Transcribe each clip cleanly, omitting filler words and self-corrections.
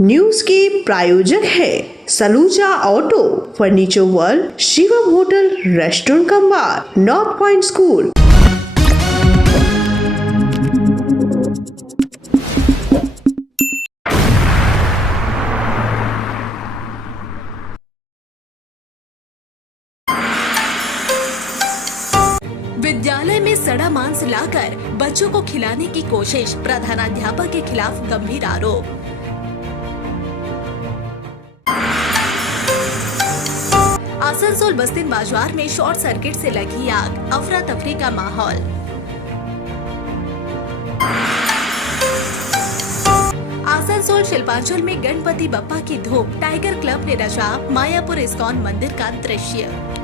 News के प्रायोजक है Saluja auto, furniture world, Shivam hotel, restaurant Kambar, north point school. विद्यालय में सड़ा मांस लाकर बच्चों को खिलाने की कोशिश, प्रधानाध्यापक के खिलाफ गंभीर आरोप। आसनसोल बस्तिन बाजार में शॉर्ट सर्किट से लगी आग, अफरा तफरी का माहौल। आसनसोल शिल्पांचल में गणपति बप्पा की धूप, टाइगर क्लब ने रचा मायापुर इस्कॉन मंदिर का दृश्य।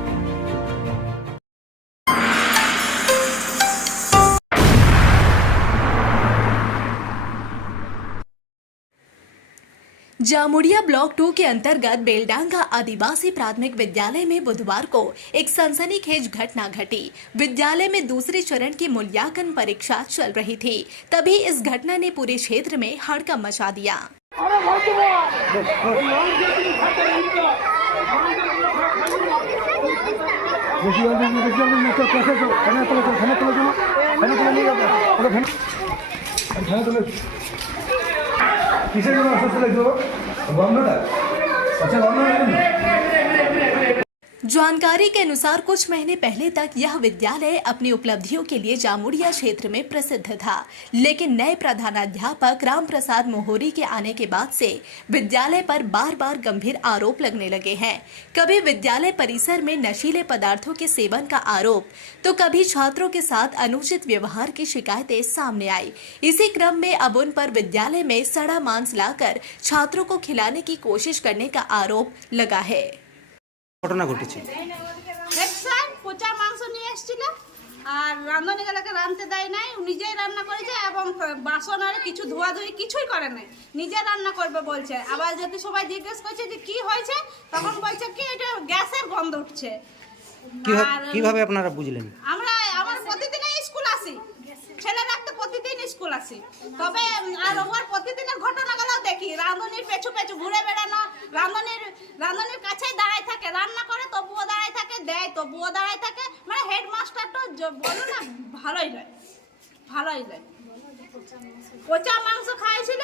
जामुड़िया ब्लॉक 2 के अंतर्गत बेलडांगा आदिवासी प्राथमिक विद्यालय में बुधवार को एक सनसनीखेज घटना घटी। विद्यालय में दूसरे चरण की मूल्यांकन परीक्षा चल रही थी, तभी इस घटना ने पूरे क्षेत्र में हड़कंप मचा दिया। जानकारी के अनुसार कुछ महीने पहले तक यह विद्यालय अपनी उपलब्धियों के लिए जामुड़िया क्षेत्र में प्रसिद्ध था, लेकिन नए प्रधानाध्यापक राम प्रसाद मोहरी के आने के बाद से विद्यालय पर बार बार गंभीर आरोप लगने लगे हैं। कभी विद्यालय परिसर में नशीले पदार्थों के सेवन का आरोप, तो कभी छात्रों के साथ अनुचित व्यवहार की शिकायतें सामने आई। इसी क्रम में अब उन पर विद्यालय में सड़ा मांस लाकर छात्रों को खिलाने की कोशिश करने का आरोप लगा है। ঘটনা ঘটেছে হেডস্যার পচা মাংস নিয়ে এসেছিল আর রাঁধুনিগুলোকে রাঁধতে দেয় নাই, নিজেই রান্না করেছে এবং বাসন আর কিছু ধোয়াধুয়ি কিছুই করে নাই, নিজে রান্না করবে বলছে। আবার যদি সবাই জিজ্ঞেস করছে যে কি হয়েছে, তখন বলছে কি এটা গ্যাসের গন্ধ উঠছে। কিভাবে আপনারা বুঝলেন? আমার প্রতিদিনই স্কুল আসি, ছেলে রাখতে প্রতিদিন স্কুল আসি, তবে আর ওর প্রতিদিনের ঘটনাগুলো দেখি। রাঁধুনির পেছু পেছু ঘুরে বেড়ানো, রাঁধুনির কাছে দাঁড়ায় থাকে, রান্না করে তবুও দাঁড়ায় থাকে, দেয় তবুও দাঁড়ায় থাকে। মানে হেডমাস্টার তো বলো না ভালোই নয়। পচা মাংস খাইছিল,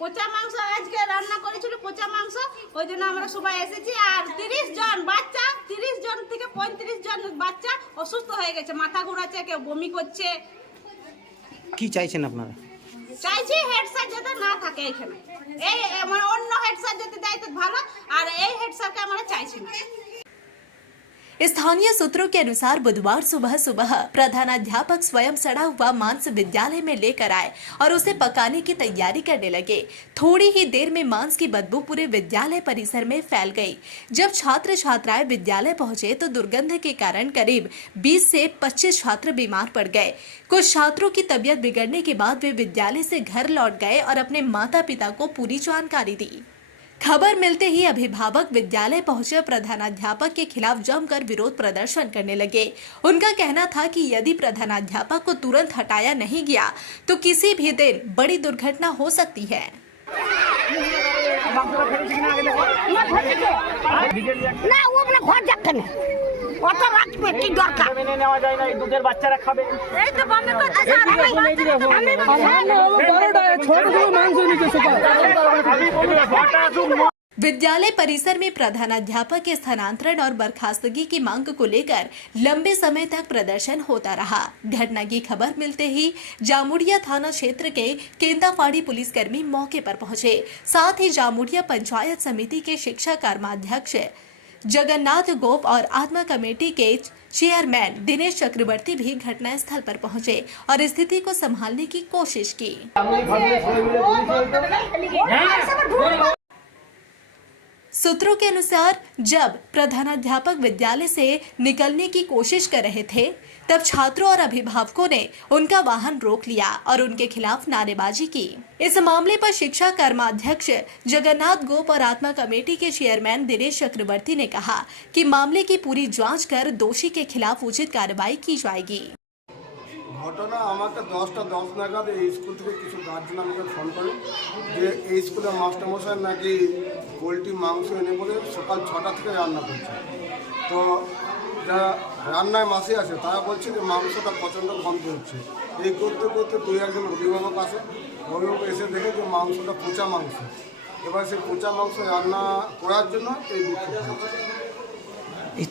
পচা মাংস আজকে রান্না করেছিল পচা মাংস, ওই জন্য আমরা সবাই এসেছি। আর 30 জন বাচ্চা, 30 জন থেকে 35 জন বাচ্চা অসুস্থ হয়ে গেছে, মাথা ঘোরাচ্ছে, কেউ বমি করছে। কি চাইছেন আপনারা? চাইছি হেড স্যার যাতে না থাকে এখানে, এই মানে অন্য হেড স্যার যদি দেয় তো ভালো, আর এই হেড স্যারকে আমরা চাইছি না। स्थानीय सूत्रों के अनुसार बुधवार सुबह प्रधानाध्यापक स्वयं सड़ा हुआ मांस विद्यालय में लेकर आए और उसे पकाने की तैयारी करने लगे। थोड़ी ही देर में मांस की बदबू पूरे विद्यालय परिसर में फैल गई। जब छात्र छात्राएं विद्यालय पहुंचे तो दुर्गंध के कारण करीब 20 से 25 छात्र बीमार पड़ गए। कुछ छात्रों की तबीयत बिगड़ने के बाद वे विद्यालय से घर लौट गए और अपने माता पिता को पूरी जानकारी दी। खबर मिलते ही अभिभावक विद्यालय पहुंचे, प्रधानाध्यापक के खिलाफ जमकर विरोध प्रदर्शन करने लगे। उनका कहना था कि यदि प्रधानाध्यापक को तुरंत हटाया नहीं गया तो किसी भी दिन बड़ी दुर्घटना हो सकती है। विद्यालय परिसर में प्रधानाध्यापक के स्थानांतरण और बर्खास्तगी की मांग को लेकर लंबे समय तक प्रदर्शन होता रहा। घटना की खबर मिलते ही जामुड़िया थाना क्षेत्र के केंदाफाड़ी पुलिसकर्मी मौके पर पहुंचे। साथ ही जामुड़िया पंचायत समिति के शिक्षा कर्माध्यक्ष जगन्नाथ गोप और आत्मा कमेटी के चेयरमैन दिनेश चक्रवर्ती भी घटनास्थल पर पहुंचे और स्थिति को संभालने की कोशिश की। सूत्रों के अनुसार जब प्रधानाध्यापक विद्यालय से निकलने की कोशिश कर रहे थे, तब छात्रों और अभिभावकों ने उनका वाहन रोक लिया और उनके खिलाफ नारेबाजी की। इस मामले पर शिक्षा कर्माध्यक्ष जगन्नाथ गोप और आत्मा कमेटी के चेयरमैन दिनेश चक्रवर्ती ने कहा कि मामले की पूरी जांच कर दोषी के खिलाफ उचित कार्रवाई की जाएगी। ঘটনা আমাকে 10:10 নাগাদ এই স্কুল থেকে কিছু গার্জেন আমাকে ফোন করে যে এই স্কুলের মাস্টারমশাই নাকি পোলট্রি মাংস এনে বলে সকাল 6টা থেকে রান্না করছে। তো যারা রান্নায় মাসি আছে তারা বলছে যে মাংসটা প্রচণ্ড গন্ধ হচ্ছে। এই করতে করতে 2-1 অভিভাবক আসে, অভিভাবক এসে দেখে যে মাংসটা পচা মাংস। এবার সেই পচা মাংস রান্না করার জন্য এই বিক্ষোভ হয়েছে।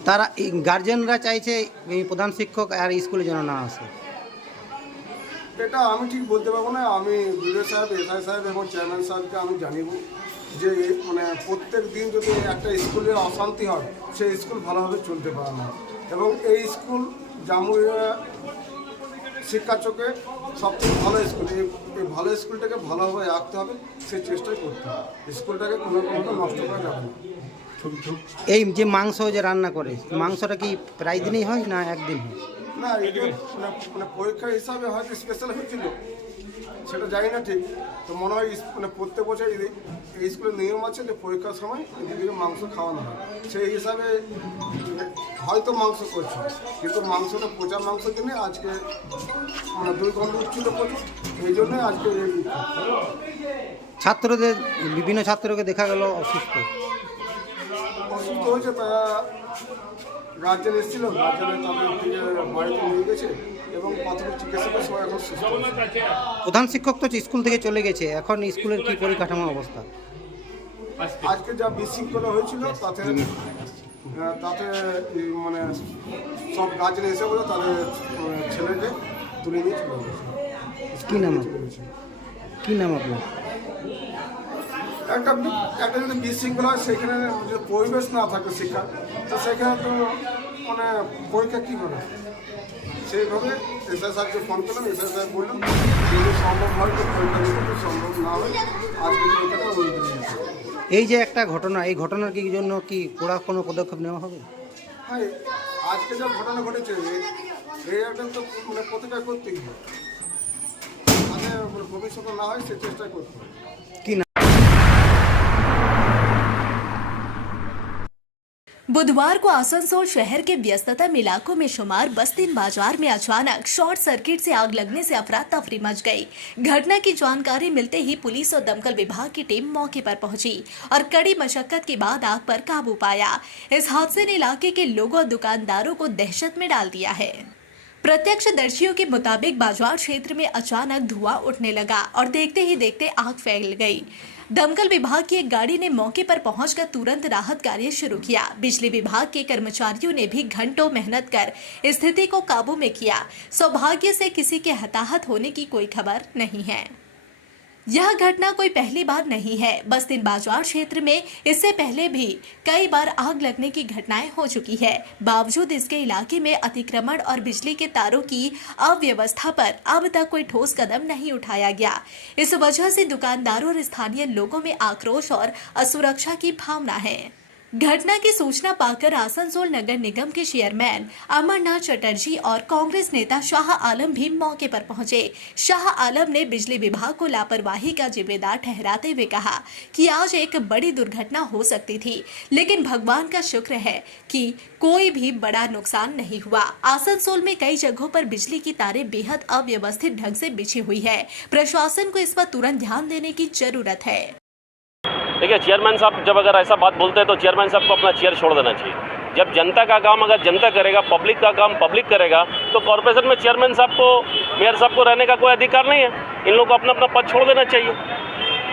তারা এই গার্জেনরা চাইছে এই প্রধান শিক্ষক আর স্কুলে যেন না আসে। এটা আমি ঠিক বলতে পারবো না। আমি বিডিও সাহেব, এসআই সাহেব এবং চেয়ারম্যান সাহেবকে আমি জানিব যে মানে প্রত্যেক দিন যদি একটা স্কুলের অশান্তি হয় সেই স্কুল ভালোভাবে চলতে পারে না। এবং এই স্কুল জামুরিয়া শিক্ষা চোখে সবথেকে ভালো স্কুল। এই ভালো স্কুলটাকে ভালোভাবে রাখতে হবে, সেই চেষ্টাই করতে হবে। স্কুলটাকে কোনো নষ্ট করা যাবে না। এই যে মাংস যে রান্না করে, মাংসটা কি প্রায় দিনই হয় না একদিন হয়? না, এদের মানে পরীক্ষা হিসাবে হয়তো স্পেশাল হয়েছিল, সেটা জানি না ঠিক। তো মনে হয় মানে প্রত্যেক বছর এই স্কুলের নিয়ম আছে যে পরীক্ষার সময় এদিকে মাংস খাওয়ানো হয়। সেই হিসাবে হয়তো মাংস করছে, কিন্তু মাংসটা পচা মাংস কিনে আজকে মানে 2 ঘন্টা উঠছিল প্রচুর, এই জন্যই আজকে ছাত্রদের বিভিন্ন ছাত্রকে দেখা গেল অসুস্থ হয়েছে। তারা গার্জেন এসেছিল, গার্জেনের তাদের থেকে বাড়িতে নিয়ে গেছে এবং প্রাথমিক চিকিৎসা সবাই এখন সুস্থ হয়েছে। প্রধান শিক্ষক তো স্কুল থেকে চলে গেছে, এখন স্কুলের কি পরিকাঠামো অবস্থা? আজকে যা বিশৃঙ্খলা হয়েছিল তাতে মানে সব গার্জেন এসে বলে তাদের ছেলেকে তুলে নিয়ে চলে গেছে। কী নাম কী নাম আপনার? একটা যদি বিশৃঙ্খলা হয় সেখানে যদি পরিবেশ না থাকে শিক্ষা, তো সেখানে তো মানে পরীক্ষা কী করে? সেইভাবে এসআই সাহেবকে ফোন করলাম, এসআই সাহেব বললাম যদি সম্ভব হয় তো পরীক্ষা দিতে, সম্ভব না হয় আজকে পরীক্ষাটা এই যে একটা ঘটনা, এই ঘটনার কি জন্য কি কড়া কোনো পদক্ষেপ নেওয়া হবে? হ্যাঁ, আজকে যা ঘটনা ঘটেছে এই একটা তো মানে প্রতিকার করতেই হবে। মানে ভবিষ্যতে না হয় সে চেষ্টা করতে হবে। কি না बुधवार को आसनसोल शहर के व्यस्ततम इलाकों में शुमार बस्तीन बाजार में अचानक शॉर्ट सर्किट से आग लगने से अफरा तफरी मच गई। घटना की जानकारी मिलते ही पुलिस और दमकल विभाग की टीम मौके पर पहुंची और कड़ी मशक्कत के बाद आग पर काबू पाया। इस हादसे ने इलाके के लोगों और दुकानदारों को दहशत में डाल दिया है। प्रत्यक्षदर्शियों के मुताबिक बाजार क्षेत्र में अचानक धुआं उठने लगा और देखते ही देखते आग फैल गई। दमकल विभाग की एक गाड़ी ने मौके पर पहुंचकर तुरंत राहत कार्य शुरू किया। बिजली विभाग के कर्मचारियों ने भी घंटों मेहनत कर स्थिति को काबू में किया। सौभाग्य से किसी के हताहत होने की कोई खबर नहीं है। यह घटना कोई पहली बार नहीं है। बस्तीन बाजार क्षेत्र में इससे पहले भी कई बार आग लगने की घटनाएं हो चुकी है। बावजूद इसके इलाके में अतिक्रमण और बिजली के तारों की अव्यवस्था पर अब तक कोई ठोस कदम नहीं उठाया गया। इस वजह से दुकानदारों और स्थानीय लोगों में आक्रोश और असुरक्षा की भावना है। घटना की सूचना पाकर आसनसोल नगर निगम के चेयरमैन अमरनाथ चटर्जी और कांग्रेस नेता शाह आलम भी मौके पर पहुंचे। शाह आलम ने बिजली विभाग को लापरवाही का जिम्मेदार ठहराते हुए कहा कि आज एक बड़ी दुर्घटना हो सकती थी, लेकिन भगवान का शुक्र है कि कोई भी बड़ा नुकसान नहीं हुआ। आसनसोल में कई जगहों पर बिजली की तारें बेहद अव्यवस्थित ढंग से बिछी हुई है। प्रशासन को इस पर तुरंत ध्यान देने की जरूरत है। देखिए, चेयरमैन साहब जब अगर ऐसा बात बोलते हैं तो चेयरमैन साहब को अपना चेयर छोड़ देना चाहिए। जब जनता का काम अगर जनता करेगा, पब्लिक का काम पब्लिक करेगा, तो कॉर्पोरेशन में चेयरमैन साहब को, मेयर साहब को रहने का कोई अधिकार नहीं है। इन लोगों को अपना अपना पद छोड़ देना चाहिए।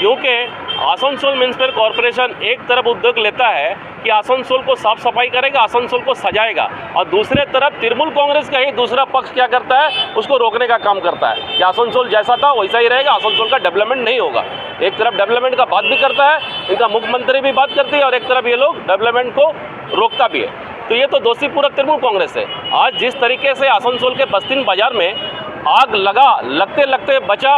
क्योंकि आसनसोल म्यूनिसिपल कॉर्पोरेशन एक तरफ उद्योग लेता है कि आसनसोल को साफ सफाई करेगा, आसनसोल को सजाएगा, और दूसरे तरफ तृणमूल कांग्रेस का ही दूसरा पक्ष क्या करता है, उसको रोकने का काम करता है कि आसनसोल जैसा था वैसा ही रहेगा, आसनसोल का डेवलपमेंट नहीं होगा। एक तरफ डेवलपमेंट का बात भी करता है, इनका मुख्यमंत्री भी बात करती है, और एक तरफ ये लोग डेवलपमेंट को रोकता भी है। तो ये तो दोषी पूरा तृणमूल कांग्रेस है। आज जिस तरीके से आसनसोल के बस्तीन बाजार में आग लगा, लगते लगते बचा,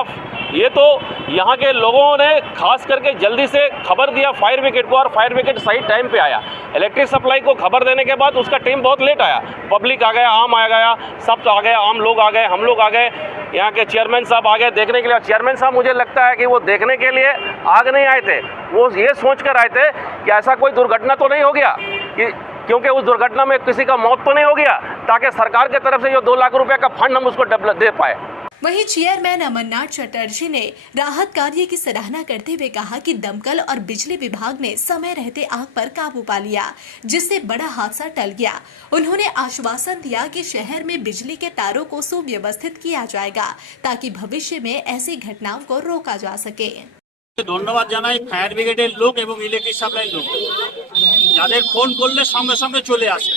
ये तो यहाँ के लोगों ने खास करके जल्दी से खबर दिया फायर ब्रिगेड को, और फायर ब्रिगेड सही टाइम पे आया। इलेक्ट्रिक सप्लाई को खबर देने के बाद उसका टीम बहुत लेट आया। पब्लिक आ गया, आम आ गया, सब तो आ गए, आम लोग आ गए, हम लोग आ गए, यहाँ के चेयरमैन साहब आ गए देखने के लिए। चेयरमैन साहब मुझे लगता है कि वो देखने के लिए आग नहीं आए थे, वो ये सोच कर आए थे कि ऐसा कोई दुर्घटना तो नहीं हो गया कि क्योंकि उस दुर्घटना में किसी का मौत तो नहीं हो गया, ताकि सरकार की तरफ से जो 2 लाख रुपए का फंड हम उसको दे पाए। वहीं चेयरमैन अमरनाथ चटर्जी ने राहत कार्य की सराहना करते हुए कहा कि दमकल और बिजली विभाग ने समय रहते आग पर काबू पा लिया, जिससे बड़ा हादसा टल गया। उन्होंने आश्वासन दिया कि शहर में बिजली के तारों को सुव्यवस्थित किया जाएगा ताकि भविष्य में ऐसी घटनाओं को रोका जा सके। ধন্যবাদ জানাই ফায়ার ব্রিগেডের লোক এবং ইলেকট্রিক সাপ্লাই লোক, যাদের ফোন করলে সঙ্গে সঙ্গে চলে আসে।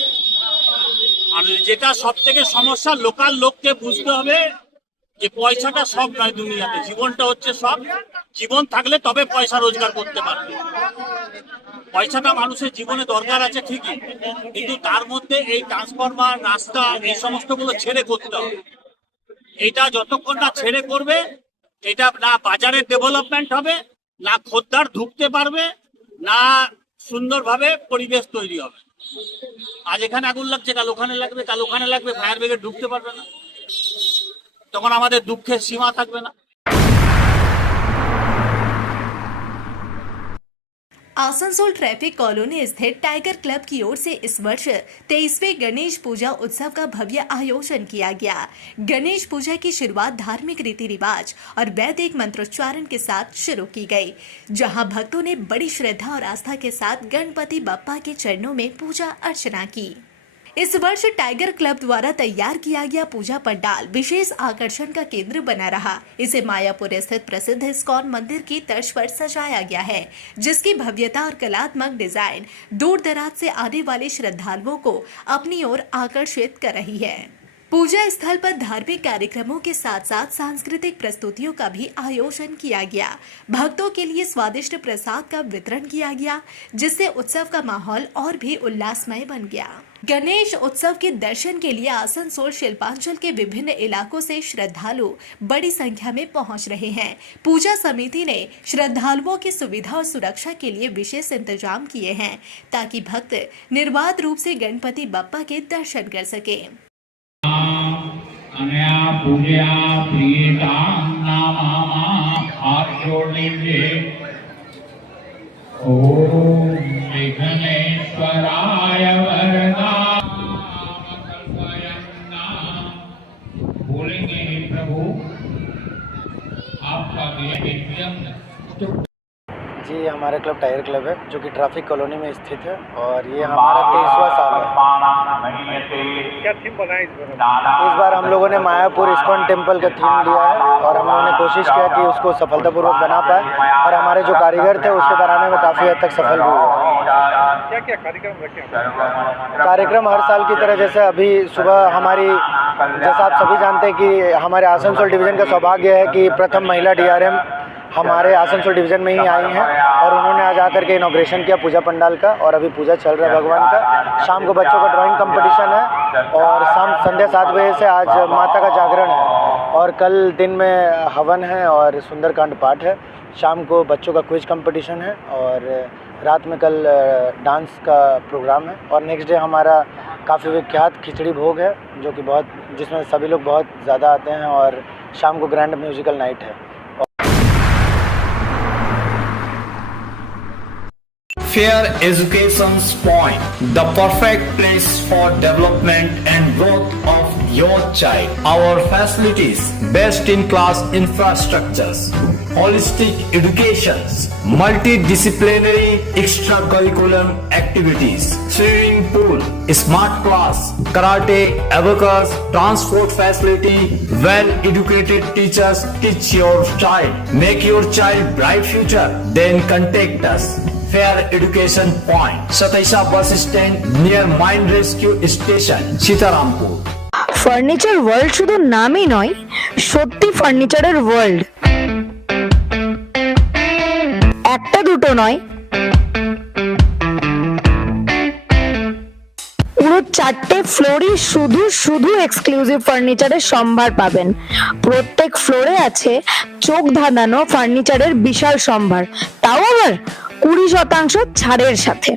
আর যেটা সবথেকে সমস্যা, লোকাল লোককে বুঝতে হবে যে পয়সাটা সব নয় দুনিয়াতে, জীবনটা হচ্ছে সব। জীবন থাকলে তবে পয়সা রোজগার করতে পারবে। পয়সাটা মানুষের জীবনে দরকার আছে ঠিকই, কিন্তু তার মধ্যে এই ট্রান্সফরমার, রাস্তা, এই সমস্তগুলো ছেড়ে করতে হবে। এটা যতক্ষণ না ছেড়ে করবে, এটা না বাজারের ডেভেলপমেন্ট হবে, না খদ্দার ঢুকতে পারবে, না সুন্দরভাবে পরিবেশ তৈরি হবে। আজ এখানে আগুন লাগছে, কাল ওখানে লাগবে, কাল ওখানে লাগবে, ফায়ার ব্রিগেড ঢুকতে পারবে না, তখন আমাদের দুঃখের সীমা থাকবে না। आसनसोल ट्रैफिक कॉलोनी स्थित टाइगर क्लब की ओर से इस वर्ष 23वें गणेश पूजा उत्सव का भव्य आयोजन किया गया। गणेश पूजा की शुरुआत धार्मिक रीति रिवाज और वैदिक मंत्रोच्चारण के साथ शुरू की गई, जहां भक्तों ने बड़ी श्रद्धा और आस्था के साथ गणपति बप्पा के चरणों में पूजा अर्चना की। इस वर्ष टाइगर क्लब द्वारा तैयार किया गया पूजा पंडाल विशेष आकर्षण का केंद्र बना रहा। इसे मायापुर स्थित प्रसिद्ध इस्कॉन मंदिर की तर्ज पर सजाया गया है, जिसकी भव्यता और कलात्मक डिजाइन दूर दराज से आने वाले श्रद्धालुओं को अपनी ओर आकर्षित कर रही है। पूजा स्थल पर धार्मिक कार्यक्रमों के साथ साथ सांस्कृतिक प्रस्तुतियों का भी आयोजन किया गया। भक्तों के लिए स्वादिष्ट प्रसाद का वितरण किया गया, जिससे उत्सव का माहौल और भी उल्लासमय बन गया। गणेश उत्सव के दर्शन के लिए आसनसोल शिल्पांचल के विभिन्न इलाकों से श्रद्धालु बड़ी संख्या में पहुंच रहे हैं। पूजा समिति ने श्रद्धालुओं की सुविधा और सुरक्षा के लिए विशेष इंतजाम किए हैं, ताकि भक्त निर्बाध रूप से गणपति बप्पा के दर्शन कर सके। ओम विघ्नेश्वराय वरदाय बोलेंगे प्रभु आपका जी, हमारा क्लब टाइगर क्लब है जो कि ट्रैफिक कॉलोनी में स्थित है और ये हमारा 23वां साल है। क्या थीम बनाया इस बार हम लोगों ने मायापुर इस्कॉन टेम्पल का थीम लिया है और हम लोगों ने कोशिश किया कि उसको सफलतापूर्वक बना पाए और हमारे जो कारीगर थे उसको बनाने में काफ़ी हद तक सफल भी हुए। क्या क्या कार्यक्रम रखे? कार्यक्रम हर साल की तरह, जैसे अभी सुबह हमारी, जैसा आप सभी जानते हैं कि हमारे आसनसोल डिवीज़न का सौभाग्य है कि प्रथम महिला DRM हमारे आसनसोल डिवीज़न में ही आई हैं और उन्होंने आज आकर के इनॉग्रेशन किया पूजा पंडाल का और अभी पूजा चल रहा है भगवान का। शाम को बच्चों का ड्राइंग कंपटीशन है और शाम संध्या 7 बजे से आज माता का जागरण है और कल दिन में हवन है और सुंदरकांड पाठ है। शाम को बच्चों का क्विज कंपटीशन है और रात में कल डांस का प्रोग्राम है और नेक्स्ट डे हमारा काफ़ी विख्यात खिचड़ी भोग है जो कि जिसमें सभी लोग बहुत ज़्यादा आते हैं और शाम को ग्रैंड म्यूजिकल नाइट है। Fair Education's Point, the perfect place for development and growth of your child. Our facilities, best in class infrastructures, holistic educations, multidisciplinary extracurricular activities, swimming pool, smart class, karate, abacus, transport facility, well educated teachers teach your child. Make your child bright future, then contact us. Fair Education Point, Sataisa bus stand near Mine Rescue Station, Sitarampur. Furniture world শুধু নামই নয়, সত্যি ফার্নিচারের world. একটা দুটো নয়, পুরো 4টে ফ্লোরই শুধু এক্সক্লুসিভ ফার্নিচারের সম্ভার পাবেন। প্রত্যেক ফ্লোরে আছে চোখ ধাঁধানো ফার্নিচারের বিশাল সম্ভার, তাও আবার 20% ছাড়ের সাথে।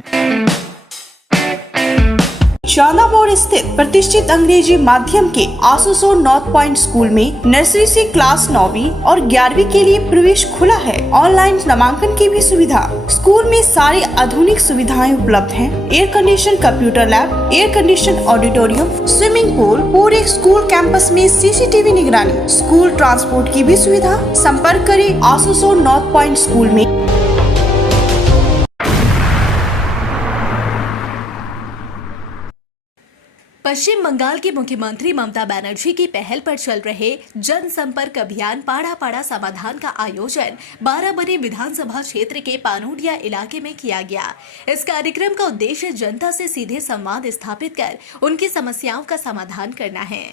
चांदामोड़ स्थित प्रतिष्ठित अंग्रेजी माध्यम के आसुसो नॉर्थ पॉइंट स्कूल में नर्सरी से क्लास 9वीं और 11वीं के लिए प्रवेश खुला है। ऑनलाइन नामांकन की भी सुविधा। स्कूल में सारी आधुनिक सुविधाएं उपलब्ध हैं। Air condition computer lab, air condition auditorium, swimming pool, पूरे स्कूल कैंपस में सीसीटीवी निगरानी, स्कूल ट्रांसपोर्ट की भी सुविधा। संपर्क करें आसुसो नॉर्थ पॉइंट स्कूल में। पश्चिम बंगाल की मुख्यमंत्री ममता बनर्जी की पहल पर चल रहे जनसंपर्क अभियान पाड़ा पाड़ा समाधान का आयोजन बाराबरी विधानसभा क्षेत्र के पानोडिया इलाके में किया गया। इस कार्यक्रम का उद्देश्य जनता से सीधे संवाद स्थापित कर उनकी समस्याओं का समाधान करना है।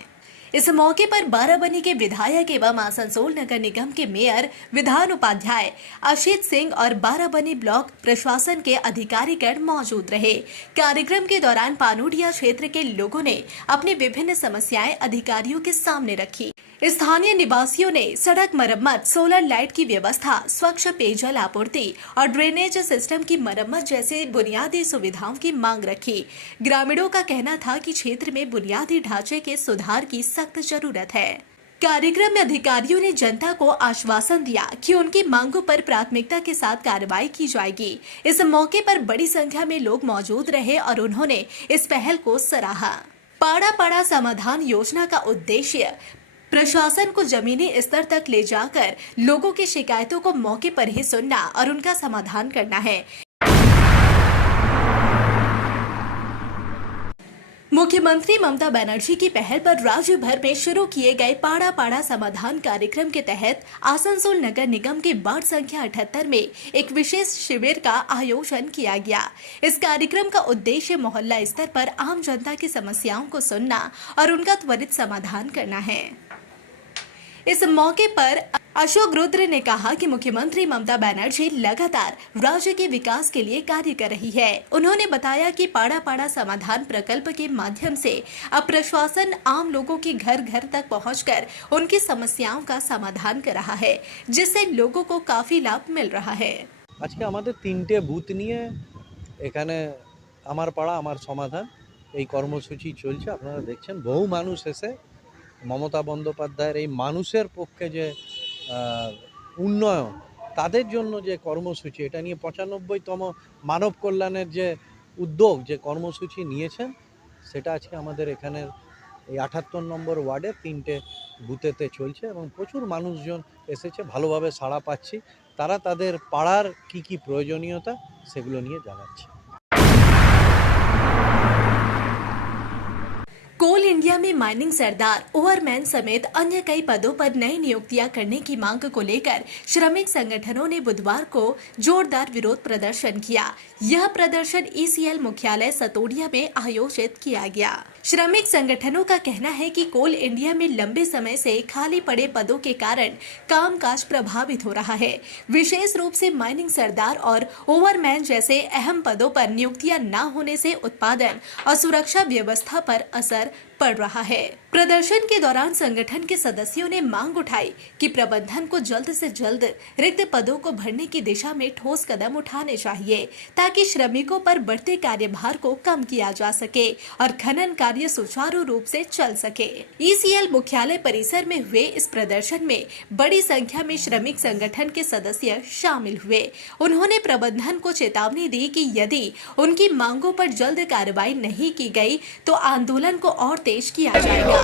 इस मौके पर बाराबनी के विधायक एवं आसनसोल नगर निगम के मेयर विधान उपाध्याय अशित सिंह और बाराबनी ब्लॉक प्रशासन के अधिकारीगण मौजूद रहे। कार्यक्रम के दौरान पानोडिया क्षेत्र के लोगों ने अपनी विभिन्न समस्याएं अधिकारियों के सामने रखी। स्थानीय निवासियों ने सड़क मरम्मत, सोलर लाइट की व्यवस्था, स्वच्छ पेयजल आपूर्ति और ड्रेनेज सिस्टम की मरम्मत जैसे बुनियादी सुविधाओं की मांग रखी। ग्रामीणों का कहना था कि क्षेत्र में बुनियादी ढांचे के सुधार की सख्त जरूरत है। कार्यक्रम में अधिकारियों ने जनता को आश्वासन दिया कि उनकी मांगों पर प्राथमिकता के साथ कार्रवाई की जाएगी। इस मौके पर बड़ी संख्या में लोग मौजूद रहे और उन्होंने इस पहल को सराहा। पाड़ा पाड़ा समाधान योजना का उद्देश्य प्रशासन को जमीनी स्तर तक ले जाकर लोगों की शिकायतों को मौके पर ही सुनना और उनका समाधान करना है। मुख्यमंत्री ममता बनर्जी की पहल पर राज्य भर में शुरू किए गए पाड़ा पाड़ा समाधान कार्यक्रम के तहत आसनसोल नगर निगम के वार्ड संख्या 78 में एक विशेष शिविर का आयोजन किया गया। इस कार्यक्रम का उद्देश्य मोहल्ला स्तर पर आम जनता की समस्याओं को सुनना और उनका त्वरित समाधान करना है। इस मौके पर अशोक रुद्र ने कहा कि मुख्यमंत्री ममता बनर्जी लगातार राज्य के विकास के लिए कार्य कर रही है। उन्होंने बताया कि पाड़ा पाड़ा समाधान प्रकल्प के माध्यम से अब प्रशासन आम लोगों के घर घर तक पहुंचकर उनकी समस्याओं का समाधान कर रहा है, जिससे लोगों को काफी लाभ मिल रहा है। आज के हमारे 3টে বুথ নিয়ে এখানে আমার পাড়া আমার সমাধান এই কর্মসূচি চলছে। আপনারা দেখছেন বহু মানুষ এসে মমতা বন্দ্যোপাধ্যায়ের এই মানুষের পক্ষে যে উন্নয়ন, তাদের জন্য যে কর্মসূচি, এটা নিয়ে 95তম মানব কল্যাণের যে উদ্যোগ, যে কর্মসূচি নিয়েছেন, সেটা আজকে আমাদের এখানের এই 78 নম্বর ওয়ার্ডে 3টে বুথেতে চলছে এবং প্রচুর মানুষজন এসেছে, ভালোভাবে সাড়া পাচ্ছি। তারা তাদের পাড়ার কি প্রয়োজনীয়তা সেগুলো নিয়ে জানাচ্ছে। कोल इंडिया में माइनिंग सरदार, ओवरमैन समेत अन्य कई पदों पर नई नियुक्तियां करने की मांग को लेकर श्रमिक संगठनों ने बुधवार को जोरदार विरोध प्रदर्शन किया। यह प्रदर्शन ईसीएल मुख्यालय सतोडिया में आयोजित किया गया। श्रमिक संगठनों का कहना है कि कोल इंडिया में लंबे समय से खाली पड़े पदों के कारण कामकाज प्रभावित हो रहा है। विशेष रूप से माइनिंग सरदार और ओवरमैन जैसे अहम पदों पर नियुक्तियां न होने से उत्पादन और सुरक्षा व्यवस्था पर असर पड़ रहा है। प्रदर्शन के दौरान संगठन के सदस्यों ने मांग उठाई कि प्रबंधन को जल्द से जल्द रिक्त पदों को भरने की दिशा में ठोस कदम उठाने चाहिए, ताकि श्रमिकों पर बढ़ते कार्यभार को कम किया जा सके और खनन कार्य सुचारू रूप से चल सके। ईसीएल मुख्यालय परिसर में हुए इस प्रदर्शन में बड़ी संख्या में श्रमिक संगठन के सदस्य शामिल हुए। उन्होंने प्रबंधन को चेतावनी दी कि यदि उनकी मांगों पर जल्द कार्रवाई नहीं की गई तो आंदोलन को और तेज किया जाएगा।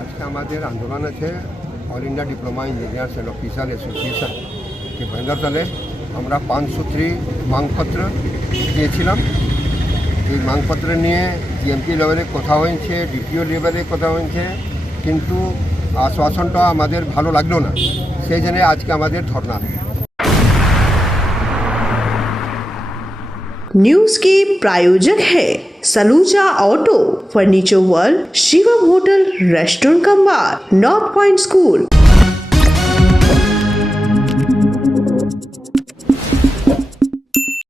আজকে আমাদের আন্দোলন আছে all India diploma engineers and officer association के बैनर तले আমরা 5 সূত্রী মাংপত্র দিয়েছিলাম। এই মাংপত্র নিয়ে জিএমপি লেভেলে কথা হয়েছে, ডিপিও লেভেলে কথা হয়েছে, কিন্তু आश्वासनটা আমাদের ভালো লাগলো না, সেই জন্য আজকে আমাদের ধর্ণা। न्यूज के प्रायोजक है Saluja auto, furniture world, Shivam hotel, restaurant cum bar, north point school.